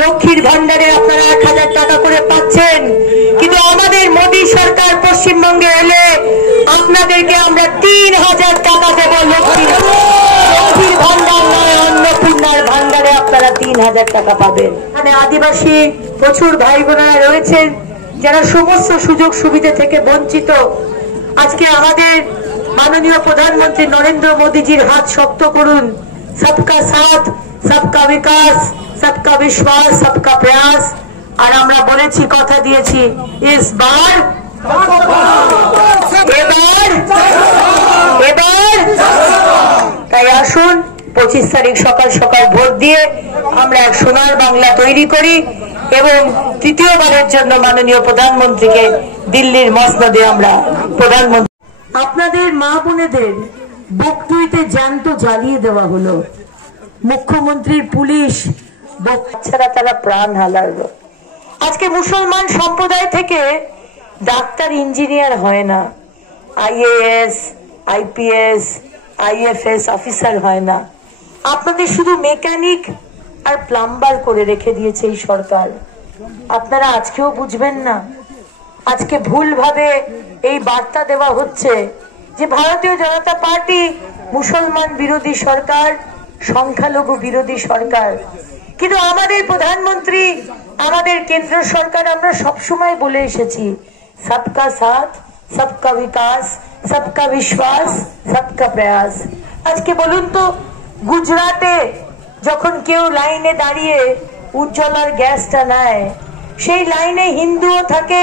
লক্ষ্মীর ভান্ডারে আপনারা 1000 টাকা করে পাচ্ছেন, কিন্তু আমাদের মোদী সরকার পশ্চিমবঙ্গে এলে আপনাদেরকে আমরা 3000 টাকা দেব। লক্ষ্মীর ভান্ডার নয়, অন্নপূর্ণার ভান্ডারে আপনারা 3000 টাকা পাবেন। এখানে আদিবাসী প্রচুর ভাই বোনেরা রয়েছেন যারা সমস্ত সুযোগ সুবিধা থেকে বঞ্চিত। আজকে আমাদের মাননীয় প্রধানমন্ত্রী নরেন্দ্র মোদীজির হাত শক্ত করুন। সবকা সাথ, সবকা বিকাশ, সবকা বিশ্বাস, সবকা প্রয়াস। আর আমরা বলেছি, কথা দিয়েছি, এবার তাই আসুন 25 তারিখ সকাল সকাল ভোট দিয়ে আমরা এক সোনার বাংলা তৈরি করি এবং তৃতীয়বারের জন্য মাননীয় প্রধানমন্ত্রীকে দিল্লির মসনদে আমরা প্রধানমন্ত্রী। আপনাদের মা বোনেদের বকটুইতে জ্যান্ত জ্বালিয়ে দেওয়া হলো। মুখ্যমন্ত্রীর পুলিশ বাচ্চারা তারা প্রাণ হারালো। আজকে মুসলমান সম্প্রদায় থেকে ডাক্তার ইঞ্জিনিয়ার হয় না, IAS, IPS, IFS অফিসার হয় না। আপনাদের শুধু মেকানিক আর প্লাম্বার করে রেখে দিয়েছে এই সরকার। আপনারা আজকেও বুঝবেন না। আজকে ভুলভাবে এই বার্তা দেওয়া হচ্ছে যে ভারতীয় জনতা পার্টি মুসলমান বিরোধী সরকার, সংখ্যালঘু বিরোধী সরকার। কিন্তু আমাদের প্রধানমন্ত্রী, আমাদের কেন্দ্র সরকার, আমরা সবসময় বলে এসেছি, সবকা সাথ, সবকা বিকাশ, সবকা বিশ্বাস, সবকা প্রয়াস। আজকে বলুন তো, গুজরাটে যখন কেউ লাইনে দাঁড়িয়ে উজ্জ্বলার গ্যাসটা নেয়, সেই লাইনে হিন্দুও থাকে,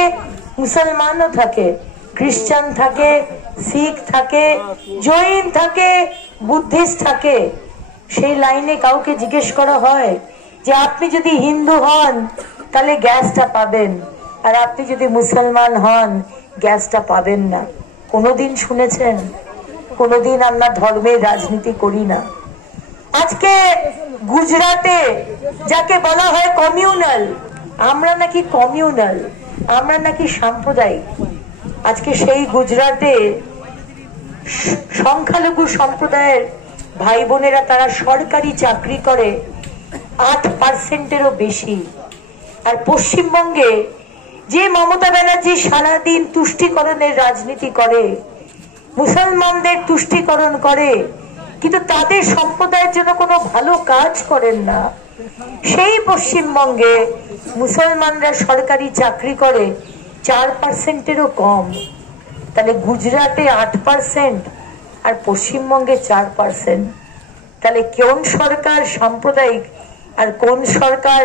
মুসলমানও থাকে, খ্রিস্টান থাকে, শিখ থাকে, জৈন থাকে, বুদ্ধিস্ট থাকে। সেই লাইনে কাউকে জিজ্ঞেস করা হয় যে আপনি যদি হিন্দু হন তাহলে গ্যাসটা পাবেন, আর আপনি যদি মুসলমান হন গ্যাসটা পাবেন না? কোনোদিন শুনেছেন? কোনোদিন আমরা ধর্মের রাজনীতি করি না। আজকে গুজরাটে যাকে বলা হয় কমিউনাল, আমরা নাকি কমিউনাল, আমরা নাকি সাম্প্রদায়িক। আজকে সেই গুজরাটে সংখ্যালঘু সম্প্রদায়ের ভাই বোনেরা তারা সরকারি চাকরি করে 8%-এরও বেশি। আর পশ্চিমবঙ্গে যে মমতা ব্যানার্জি সারাদিন তুষ্টিকরণের রাজনীতি করে, মুসলমানদের তুষ্টিকরণ করে, কিন্তু তাদের সম্প্রদায়ের জন্য কোনো ভালো কাজ করেন না। সেই পশ্চিমবঙ্গে মুসলমানরা সরকারি চাকরি করে 4%-এরও কম। তাহলে গুজরাটে 8% আর পশ্চিমবঙ্গে 4%। তাহলে কোন সরকার সাম্প্রদায়িক আর কোন সরকার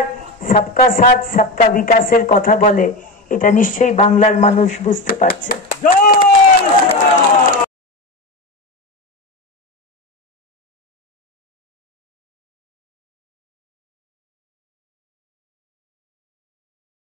সবকা সাথ সবকা বিকাশের কথা বলে, এটা নিশ্চয়ই বাংলার মানুষ বুঝতে পারছে।